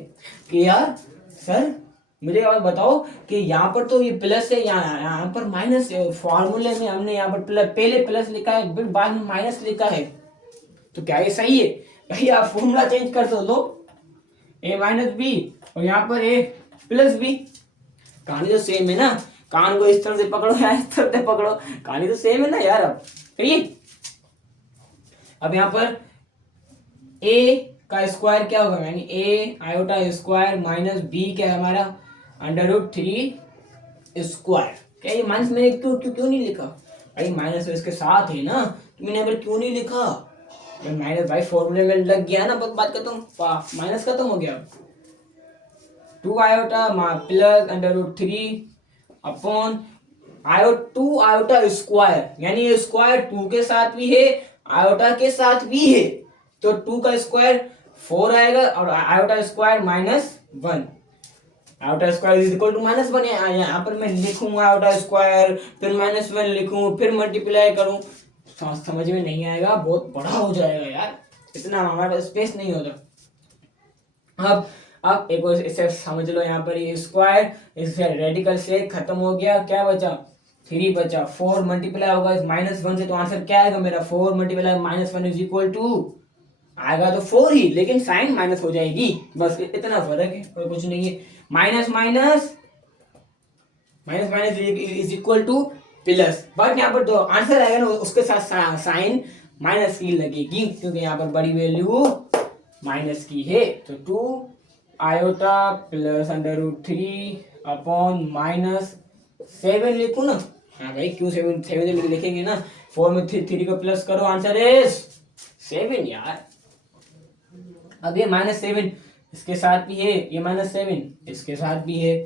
कि यार सर मुझे और बताओ कि यहाँ पर तो ये प्लस है, यहाँ पर माइनस है, फॉर्मूले में हमने यहाँ पर पहले प्लस लिखा है फिर बाद में माइनस लिखा है, तो क्या ये सही है? भाई आप फॉर्मूला चेंज कर दो, a - b और यहाँ पर a + b। कहानी तो सेम है ना, कान को इस तरह से पकड़ो या इस तरह से पकड़ो, कहानी तो सेम है ना यार। अब करिए, अब यहाँ पर a का स्क्वायर क्या होगा, यानी a iota square minus b क्या है हमारा √3 स्क्वायर। क्या ये माइनस मैंने क्यों नहीं लिखा? भाई माइनस तो इसके साथ है ना, तो मैंने यहाँ पर क्यों नहीं लिखा? माइनस भाई फॉर्मूले में लग गया ना, बात खत्म, माइनस खत्म हो गया। 2 iota plus √3 upon 2 iota square, यानी ये स्क्वायर 2 के साथ भी है आयोटा के साथ भी है, तो 2 का स्क्वायर 4 आएगा और iota square -1, iota square is equal to -1। यहाँ पर मैं लिखूंगा आयोटा स्क्वायर फिर -1 लिखूं फिर मल्टीप्लाई करूं, समझ में नहीं आएगा, बहुत बड़ा हो जाएगा यार, इतना हमारे पास स्पेस नहीं होता। अब एक और इसे समझ लो, यहाँ पर ये स्क्वायर इससे रेडिकल से खत्म हो गया, क्या बचा 3 बचा, 4 मल्टीप्लाई होगा इस -1 से, तो आंसर क्या आएगा मेरा 4 मल्टीप्लाई -1 इज इक्वल टू आएगा तो 4 ही, लेकिन साइन माइनस हो जाएगी, बस इतना फर्क है और कुछ नहीं है। Minus minus is equal to plus, but यहाँ पर जो आंसर आएगा ना उसके साथ साइन माइनस की लगेगी, क्योंकि यहाँ पर बड़ी वैल्यू माइनस की है, तो 2 आयोटा प्लस √3 अपॉन -7 लिखू ना, हाँ भाई, क्यों 7 7 लिखेंगे ना, 4 में 3 को प्लस करो, आंसर इज 7 यार। अब ये -7 इसके साथ भी है, ये -7 इसके साथ भी है,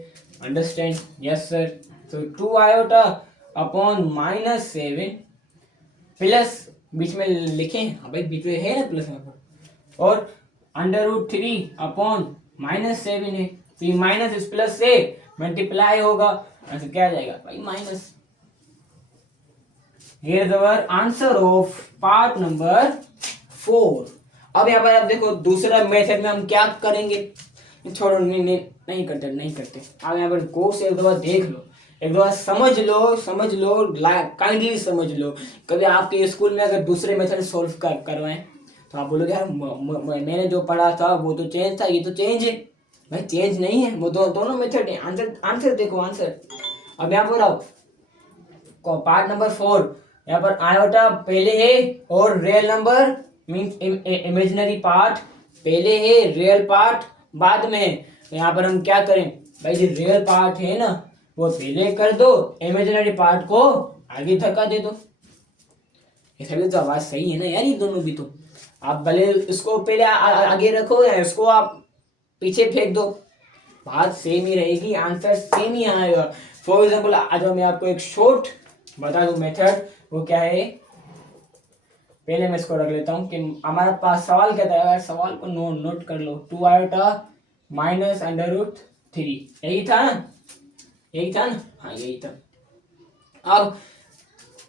अंडरस्टैंड? Yes sir. तो 2 आयोटा अपॉन -7 प्लस, बीच में लिखें, हाँ भाई बीच में है ना प्लस यहाँ पर, और √3 अपॉन -7 है, तो ये माइनस इस प्लस से मल्टीप्लाई होगा, आंसर क्या आ जाएगा भाई minus. Here is our answer of part number 4। अब यहाँ पर आप देखो दूसरा मेथड में हम क्या करेंगे, छोड़ो, नहीं करते। आप यहाँ पर कोर्स एक दफा देख लो, एक दफा समझ लो, काइंडली समझ लो। कभी आपके स्कूल में अगर दूसरे मेथड सॉल्व करवाएं तो आप बोलोगे यार मैंने जो पढ़ा था वो तो चेंज था, ये तो चेंज है। भाई चेंज नहीं है, वो दोनों मेथड है। आंसर देखो, आंसर अब यहाँ पर आओ, पार्ट नंबर 4, यहाँ पर आयोटा पहले है और real number means imaginary part पहले है, रियल पार्ट बाद में है। तो यहाँ पर हम क्या करें भाई, जो रियल पार्ट है ना वो पहले कर दो, इमेजिनरी पार्ट को आगे धक्का दे दो। ऐसा भी तो आवाज सही है ना यार, ये दोनों भी। तो आप भले इसको पहले आगे रखो या इसको आप पीछे फेंक दो, बात सेम ही रहेगी, आंसर सेम ही आएगा। फॉर एग्जाम्पल आज मैं आपको एक शॉर्ट बता दूं मेथड, वो क्या है, पहले मैं इसको रख लेता हूं कि हमारे पास सवाल क्या था, सवाल को नोट कर लो। 2 आयोटा माइनस √3, यही था ना, हाँ यही था। अब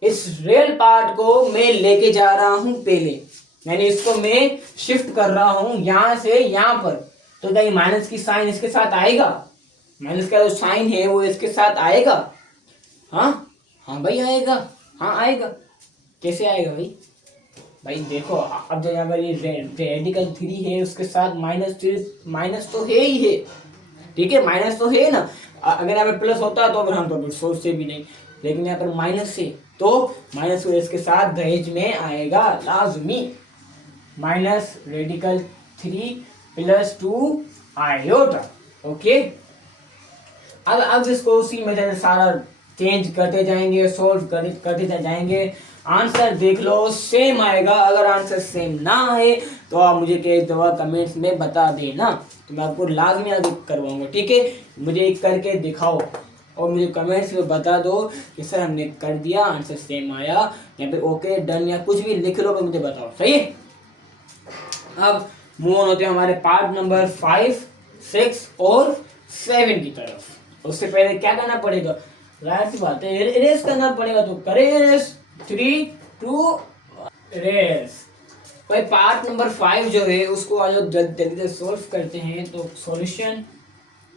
इस रियल पार्ट को मैं लेके जा रहा हूं पहले, यानी इसको मैं शिफ्ट कर रहा हूं यहां से यहां पर, तो क्या माइनस की साइन इसके साथ आएगा, माइनस का जो साइन है वो इसके साथ आएगा। हाँ भाई आएगा, हाँ आएगा। कैसे आएगा भाई देखो, अब जो यहाँ पर ये रेडिकल 3 है उसके साथ माइनस तो है ही है, ठीक है, माइनस तो है ना। अगर यहाँ पर प्लस होता तो हम तो सोचते भी नहीं, लेकिन यहाँ पर माइनस है तो माइनस को इसके साथ दहेज में आएगा लाजमी, माइनस रेडिकल 3 + 2 आयोटा। ओके, अब इसको उसी मेथड सारा चेंज करते जाएंगे, सोल्व करते जाएंगे, आंसर देख लो सेम आएगा। अगर आंसर सेम ना आए तो आप मुझे एक दफा कमेंट्स में बता देना, तो मैं आपको लाजमी आगे करवाऊंगा, ठीक है। मुझे एक करके दिखाओ और मुझे कमेंट्स में बता दो कि सर हमने कर दिया, आंसर सेम आया, या फिर ओके डन या कुछ भी लिख लो, मुझे बताओ, सही है। अब मूव ऑन होते हैं हमारे पार्ट नंबर 5, 6 और 7 की तरफ। उससे पहले क्या करना पड़ेगा, जाहिर सी बात है इरेज करना पड़ेगा, तो करें इरेज, 3 2 इरेज। भाई पार्ट नंबर 5 जो है उसको आज जल्दी से सॉल्व करते हैं। तो सॉल्यूशन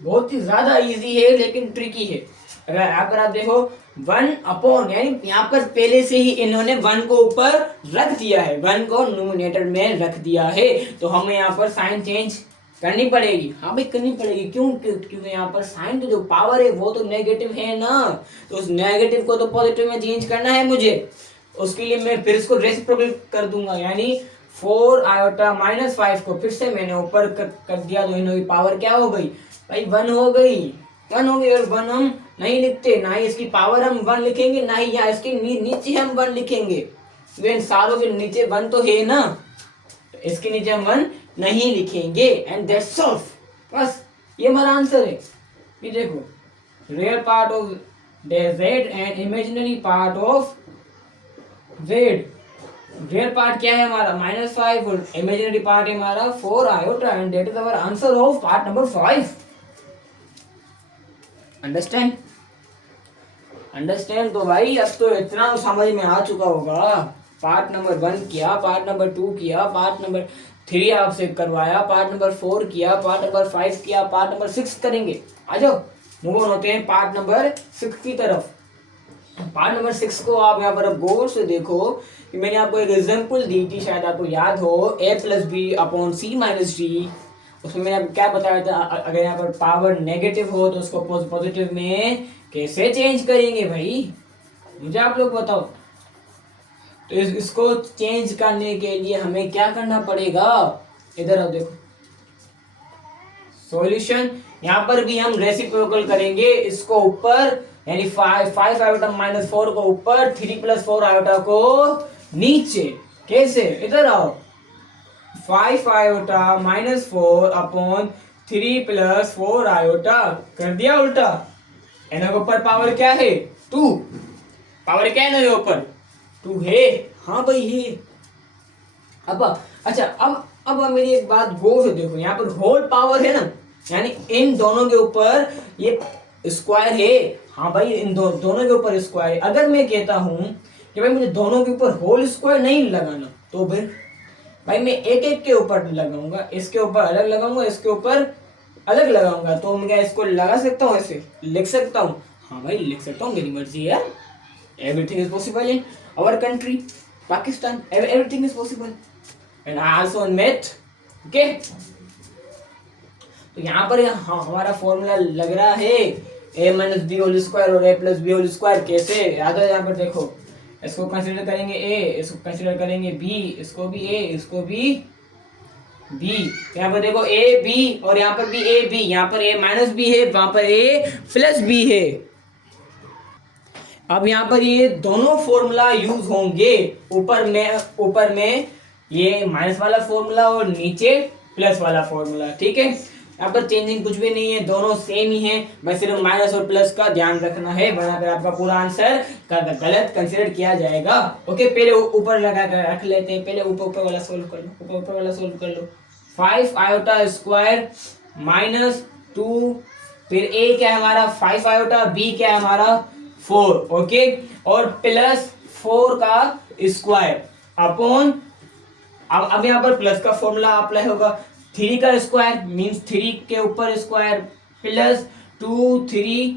बहुत ही ज्यादा इजी है लेकिन ट्रिकी है। अगर आप देखो 1 अपॉन, यानी यहाँ पर पहले से ही इन्होंने 1 को ऊपर रख दिया है, 1 को नोमिनेटर में रख दिया है, तो हमें यहाँ पर साइन चेंज करनी पड़ेगी। हाँ भाई करनी पड़ेगी, क्योंकि यहाँ पर साइन तो जो पावर है वो तो नेगेटिव है ना, तो उस नेगेटिव को तो पॉजिटिव में चेंज करना है मुझे। उसके लिए मैं फिर इसको रेसिप्रोकल कर दूंगा, यानी 4 आयोटा -5 को फिर से मैंने ऊपर कर दिया, तो इनकी पावर क्या हो गई भाई 1 हो गई, और 1 हम नहीं लिखते, ना ही इसकी पावर हम 1 लिखेंगे, ना ही यहाँ इसके नीचे हम 1 लिखेंगे। इन सारों के नीचे 1 तो है ना, तो इसके नीचे हम 1 नहीं लिखेंगे, एंड दैट्स सॉल्व। बस ये हमारा आंसर है। ये देखो, real part of z and imaginary part of z। Real part क्या है हमारा -5 और इमेजिनरी पार्ट है हमारा 4 iota, and that is our answer of part number 5। Understand. तो भाई अब तो इतना समझ में आ चुका होगा, पार्ट नंबर 1 किया, पार्ट नंबर 2 किया, पार्ट नंबर 3 आपसे करवाया, पार्ट नंबर 4 किया, पार्ट नंबर 5 किया, पार्ट नंबर 6 करेंगे। आ जाओ मूव ऑन होते हैं पार्ट नंबर 6 की तरफ। पार्ट नंबर 6 को आप यहाँ पर गौर से देखो कि मैंने आपको एक एग्जांपल दी थी, शायद आपको याद हो, a + b upon c - d। उसमें मैंने आपको क्या बताया था, अगर यहाँ पर पावर नेगेटिव हो तो उसको पॉजिटिव में कैसे चेंज करेंगे भाई, मुझे आप लोग बताओ। तो इसको चेंज करने के लिए हमें क्या करना पड़ेगा, इधर आओ देखो सॉल्यूशन। यहाँ पर भी हम रेसिप्रोकल करेंगे, इसको ऊपर यानी 5 आयोटा माइनस 4 को ऊपर, 3 प्लस 4 आयोटा को नीचे। कैसे? इधर आओ, 5 iota minus 4 upon 3 plus 4 iota, कर दिया उल्टा। एना के ऊपर पावर क्या है? 2। पावर क्या है ना ऊपर? 2 है। हाँ भाई है। अब अच्छा, अब मेरी एक बात गौर से देखो, यहाँ पर होल पावर है ना, यानी इन दोनों के ऊपर ये स्क्वायर है। हाँ भाई, इन दोनों के ऊपर स्क्वायर है। अगर मैं कहता हूं कि भाई मुझे दोनों के ऊपर होल स्क्वायर नहीं लगाना, तो भाई मैं एक एक के ऊपर लगाऊंगा, इसके ऊपर अलग लगाऊंगा, इसके ऊपर अलग लगाऊंगा। तो मैं क्या इसको लगा सकता हूँ, ऐसे लिख सकता हूँ? हाँ भाई लिख सकता हूँ, मेरी मर्जी है। Everything is possible in our country Pakistan, everything is possible and also in math. Okay, तो यहाँ पर हमारा फॉर्मूला लग रहा है a minus b whole square और a plus b whole square. कैसे याद है? यहाँ पर देखो, इसको कंसीडर करेंगे a, इसको कंसीडर करेंगे b, इसको भी a, इसको भी b। यहाँ पर देखो a b और यहाँ पर भी a b, यहाँ पर a माइनस b है, वहां पर a प्लस b है। अब यहाँ पर ये दोनों फॉर्मूला यूज होंगे, ऊपर में ये माइनस वाला फॉर्मूला और नीचे प्लस वाला फॉर्मूला। ठीक है, यहाँ पर चेंजिंग कुछ भी नहीं है, दोनों सेम ही है। बस सिर्फ माइनस और प्लस का ध्यान रखना है, वरना फिर आपका पूरा आंसर गलत कंसीडर किया जाएगा। ओके, पहले ऊपर लगा कर रख लेते हैं, पहले ऊपर वाला सोल्व कर लो, ऊपर वाला सोल्व कर लो। 5 आयोटा स्क्वायर माइनस 2, फिर a क्या है हमारा 5 आयोटा, b क्या है हमारा 4। ओके, और प्लस 4 का स्क्वायर अपॉन, अब यहाँ पर प्लस का फॉर्मूला अप्लाई होगा। 3 का स्क्वायर मींस 3 के ऊपर स्क्वायर प्लस 2 3,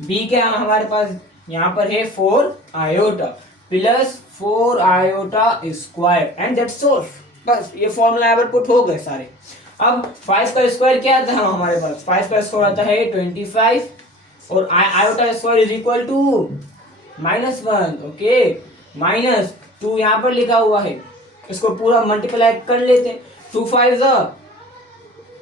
b क्या है हमारे पास यहाँ पर है 4 iota plus 4 iota square and that's all. बस ये फॉर्मूला यहाँ पर पुट हो गए सारे। अब 5 का स्क्वायर क्या आता है हमारे पास? 5 का स्क्वायर आता है 25 और iota square is equal to -1। Okay, -2 यहाँ पर लिखा हुआ है, इसको पूरा मल्टीप्लाई कर लेते हैं। 2 5 जा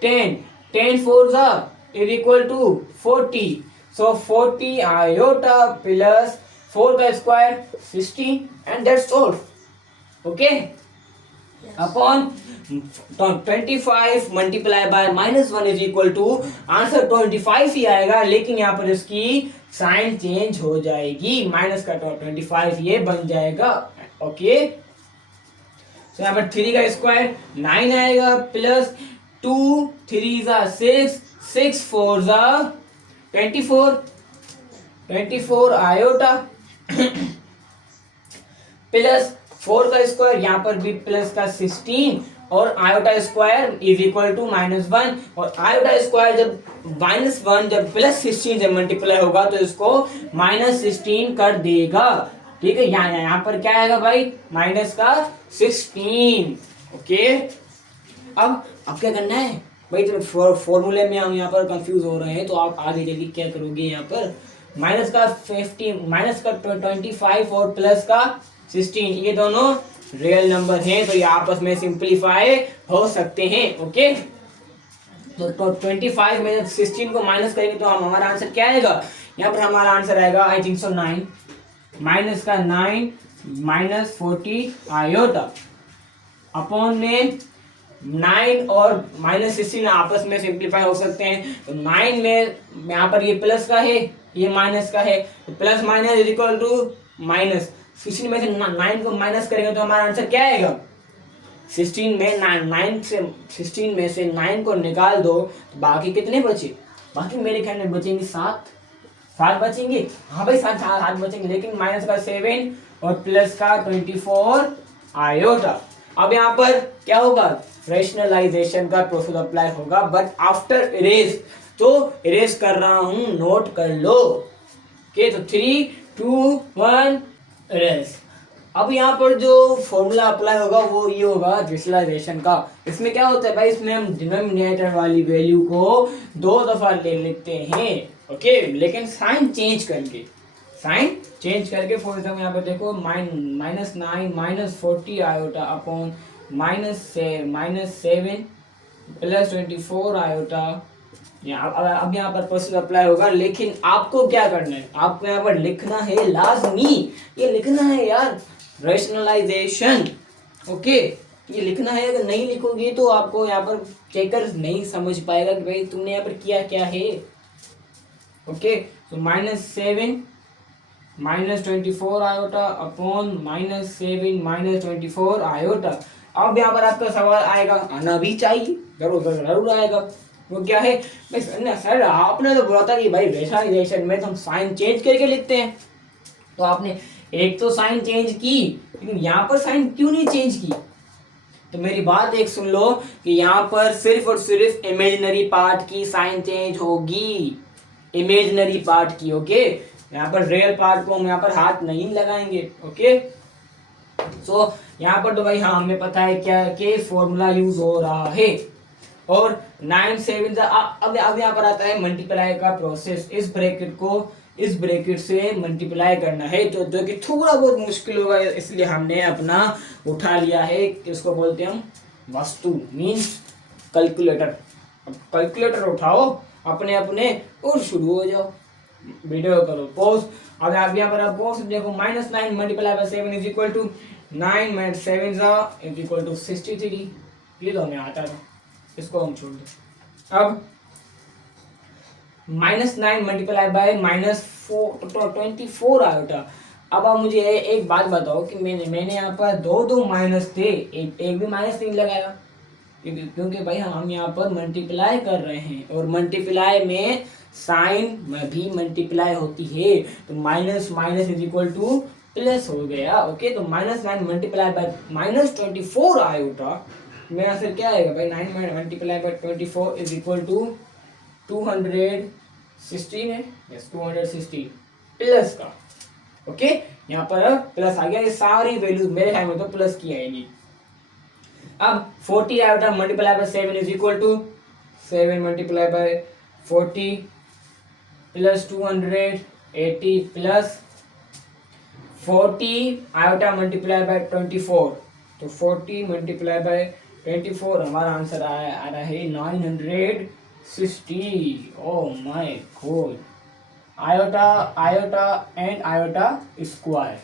10, 10 4 जा is equal to 40। So 40 iota plus 4 का square 16 and that's all. Okay, upon 25 multiply by -1 is equal to answer 25 ही आएगा, लेकिन यहाँ पर इसकी साइन चेंज हो जाएगी, माइनस का 25 ये बन जाएगा। ओके, तो यहाँ पर 3 का स्क्वायर 9 आएगा प्लस 2 3 जा 6, 6 4 जा 24 आयोटा प्लस 4 का स्क्वायर यहाँ पर भी प्लस का 16 और iota square is equal to -1। और आयोटा स्क्वायर जब -1 जब प्लस 16 से मल्टीप्लाई होगा तो इसको -16 कर देगा। ठीक है, यहाँ पर क्या आएगा भाई? माइनस का 16। ओके, अब क्या करना है भाई? तो फॉर्मूले में हम यहाँ पर कंफ्यूज हो रहे हैं, तो आप आगे जल्दी क्या करोगे? यहाँ पर माइनस का 25 और प्लस का 16, ये दोनों रियल नंबर हैं, तो ये आपस में सिंपलीफाई हो सकते हैं। ओके, तो 25 में 16 को माइनस करेंगे तो हमारा आंसर क्या आएगा? यहाँ पर हमारा आंसर आएगा आई थिंक सो 9, माइनस का 9 माइनस 40 आयोटा अपॉन में 9 और -16 आपस में सिंप्लीफाई हो सकते हैं। तो 9 में यहाँ पर ये प्लस का है, ये माइनस का है, तो plus minus is equal to minus. 16 में से 9 को माइनस करेंगे तो हमारा आंसर क्या आएगा? 16 में से 9 को निकाल दो तो बाकी कितने बचे? बाकी मेरे ख्याल में बचेंगे 7 बचेंगे। हाँ भाई 7 बचेंगे, लेकिन माइनस का 7 और प्लस का 24 आयोटा। अब यहाँ पर क्या होगा? रैशनलाइजेशन का प्रोसेस अप्लाई होगा, बट आफ्टर इरेज। तो इरेज कर रहा हूं, नोट कर लो। ओके, तो 3 2 1 इरेज। अब यहाँ पर जो फॉर्मूला अप्लाई होगा वो ये होगा रैशनलाइजेशन का। इसमें क्या होता है भाई? इसमें हम डिनोमिनेटर वाली वैल्यू को 2 दफा ले लेते हैं। ओके, लेकिन साइन चेंज करके, फॉर एग्जाम्पल यहाँ पर देखो -9 -40 आयोटा अपॉन -7 प्लस 24 आयोटा अब यहाँ पर प्रोसेस अप्लाई होगा, लेकिन आपको क्या करना है, आपको यहाँ पर लिखना है लाजमी, ये लिखना है यार, रैशनलाइजेशन। ओके, ये लिखना है। अगर नहीं लिखोगे तो आपको यहाँ पर चेकर नहीं समझ पाएगा कि भाई तुमने यहाँ पर किया क्या है। ओके, तो -7 -24 आयोटा अपॉन -7 -24 आयोटा। अब यहाँ पर आपका सवाल आएगा, आना भी चाहिए, जरूर आएगा। वो क्या है, सर आपने तो बोला था कि भाई रेशनलाइजेशन में तो हम साइन चेंज करके लिखते हैं, तो आपने एक तो साइन चेंज की, लेकिन यहाँ पर साइन क्यों नहीं चेंज की? तो मेरी बात एक सुन लो कि यहाँ पर सिर्फ और सिर्फ इमेजिनरी पार्ट की साइन चेंज होगी, इमेजिनरी पार्ट की। ओके, यहाँ पर रियल पार्ट को हम यहाँ पर हाथ नहीं लगाएंगे। ओके, सो यहाँ पर तो भाई हाँ हमें पता है क्या के फॉर्मूला यूज हो रहा है। और 9 7 अब यहाँ पर आता है मल्टीप्लाई का प्रोसेस। इस ब्रैकेट से मल्टीप्लाई करना है, तो जो कि थोड़ा बहुत मुश्किल होगा, इसलिए हमने अपना उठा लिया है, इसको बोलते हैं हम वस्तु, मीन्स कैलकुलेटर। अब कैलकुलेटर उठाओ अपने अपने और शुरू हो जाओ, वीडियो करो पॉज। अब आप यहाँ पर आप पॉज देखो, -9 multiply by 7 is equal to 9 - 7 is equal to 63। ये तो हमें आता था, इसको हम छोड़ दो। अब -9 मल्टीप्लाई बाय -24 आयोटा। अब आप मुझे एक बात बताओ कि मैंने यहाँ पर दो माइनस थे, एक भी माइनस नहीं लगाया, क्योंकि भाई हम यहाँ पर मल्टीप्लाई कर रहे हैं, और मल्टीप्लाई में साइन में भी मल्टीप्लाई होती है, तो minus minus is equal to plus हो गया। ओके, तो -9 मल्टीप्लाई बाय -24 आयोटा में आंसर क्या आएगा भाई, 9 multiply by 24 is equal to 216 है, यस 216 प्लस का। ओके, यहाँ पर प्लस आ गया, ये सारी वैल्यूज मेरे ख्याल में तो प्लस की आएगी। अब 40 iota multiply by 7 is equal to 7 multiply by 40 plus 280 plus 40 iota multiply by 24, तो 40 मल्टीप्लाई बाय 24 हमारा आंसर आ रहा है 960। Oh my God, iota and iota square.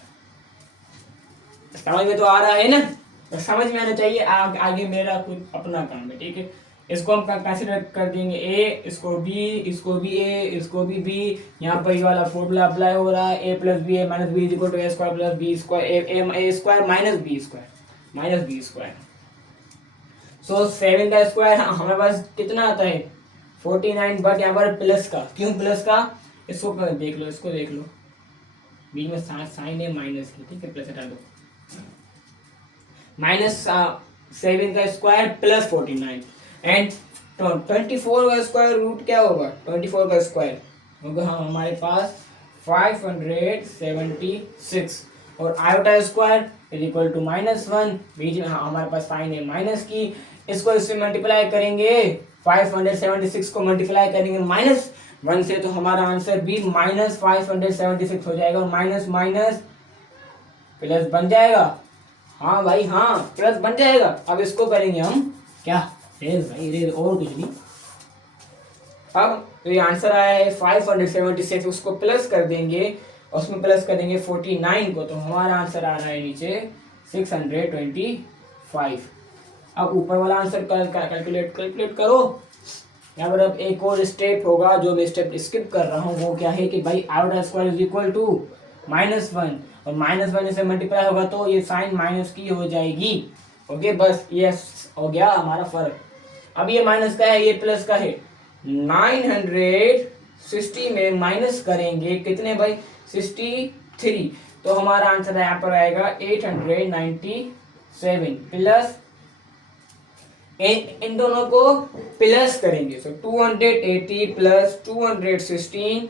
समझ में तो आ रहा है ना, तो समझ में आना चाहिए। आगे मेरा कुछ अपना काम है, ठीक है। इसको हम कंसीडर कर देंगे ए, इसको बी, इसको भी ए, इसको भी बी। यहाँ पर ये वाला फॉर्मूला अप्लाई हो रहा है, a plus b a minus b is equal to a square plus b square, a square minus b square. So 7 का स्क्वायर हमारे पास कितना आता है 49, बट यहाँ पर प्लस का, क्यों प्लस का, इसको देख लो, इसको देख लो, बीच में साइन है माइनस की, ठीक है, प्लस हटा दो। -7 का स्क्वायर प्लस 49 एंड 24 का स्क्वायर रूट क्या होगा, 24 का स्क्वायर होगा हमारे पास 576, और iota square is equal to -1, बीच में हमारे पास साइन है माइनस की, इसको इससे मल्टीप्लाई करेंगे, 576 को मल्टीप्लाई करेंगे -1 से, तो हमारा आंसर भी -576 हो जाएगा, और माइनस माइनस प्लस बन जाएगा। हाँ भाई हाँ, प्लस बन जाएगा। अब इसको करेंगे हम क्या, रेज भाई रेज, और कुछ नहीं। अब तो ये आंसर आया है 576, उसको प्लस कर देंगे, उसमें प्लस कर देंगे 49 को, तो हमारा आंसर आ रहा है नीचे 625। अब ऊपर वाला आंसर कैलकुलेट करो। यहाँ पर अब एक और स्टेप होगा, जो मैं स्टेप स्किप कर रहा हूँ, वो क्या है कि भाई iota square is equal to -1, और -1 से मल्टीप्लाई होगा तो ये साइन माइनस की हो जाएगी। ओके, बस ये हो गया हमारा फर्क। अब ये माइनस का है, ये प्लस का है, 960 में माइनस करेंगे कितने भाई, 63, तो हमारा आंसर यहाँ पर आएगा 897 प्लस, इन दोनों को प्लस करेंगे, so 280 plus 216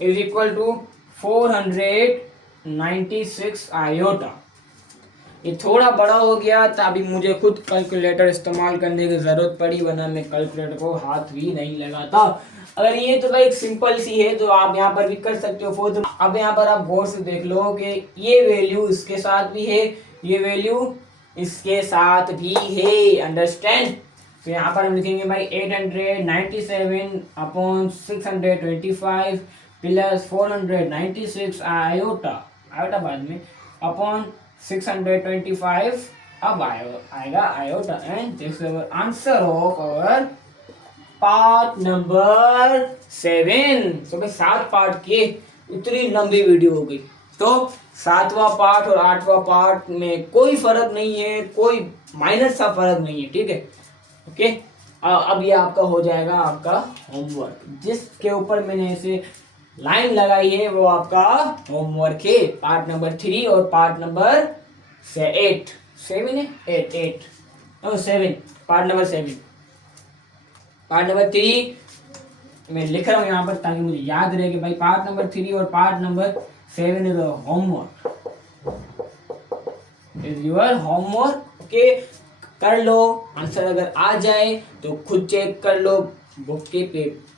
is equal to 496 iota. ये थोड़ा बड़ा हो गया, तभी मुझे खुद कैलकुलेटर इस्तेमाल करने की जरूरत पड़ी, वरना मैं कैलकुलेटर को हाथ भी नहीं लगाता। अगर ये तो भाई एक सिंपल सी है, तो आप यहाँ पर भी कर सकते हो फोर्थ। अब यहाँ पर आप गौर से देख लो कि ये वैल्यू इसके साथ भी है, ये वैल्यू इसके साथ भी है, अंडरस्टैंड। तो यहाँ पर हम लिखेंगे भाई 897 अपॉन 625 प्लस 496 आयोटा, आयोटा बाद में, अपॉन 625 अब आएगा iota, and this is answer of our part number 7। तो भाई 7 पार्ट किए, इतनी लंबी वीडियो हो गई। तो 7वां पार्ट और 8वां पार्ट में कोई फर्क नहीं है, कोई माइनर सा फर्क नहीं है, ठीक है। ओके, अब ये आपका हो जाएगा आपका होमवर्क, जिसके ऊपर मैंने इसे लाइन लगाई है वो आपका होमवर्क है, पार्ट नंबर 3 और पार्ट नंबर 8, 7 है 8 8 7, पार्ट नंबर 7। पार्ट नंबर 3 मैं लिख रहा हूँ यहाँ पर ताकि मुझे याद रहे कि भाई पार्ट नंबर 3 और part number 7 is homework, is your homework. Okay, कर लो, आंसर अगर आ जाए तो खुद चेक कर लो, बुक के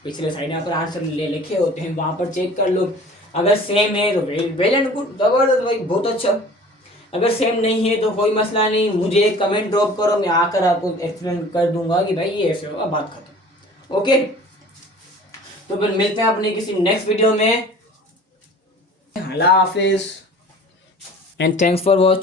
पिछले साइड यहाँ पर आंसर लिखे होते हैं, वहां पर चेक कर लो। अगर सेम है तो वेल एंड गुड, जबरदस्त भाई, बहुत अच्छा। अगर सेम नहीं है तो कोई मसला नहीं, मुझे एक कमेंट ड्रॉप करो, मैं आकर आपको एक्सप्लेन कर दूंगा कि भाई ये ऐसे होगा, बात खत्म। ओके, तो फिर मिलते हैं अपने किसी नेक्स्ट वीडियो में। अल्लाह हाफिज एंड थैंक्स फॉर वॉचिंग।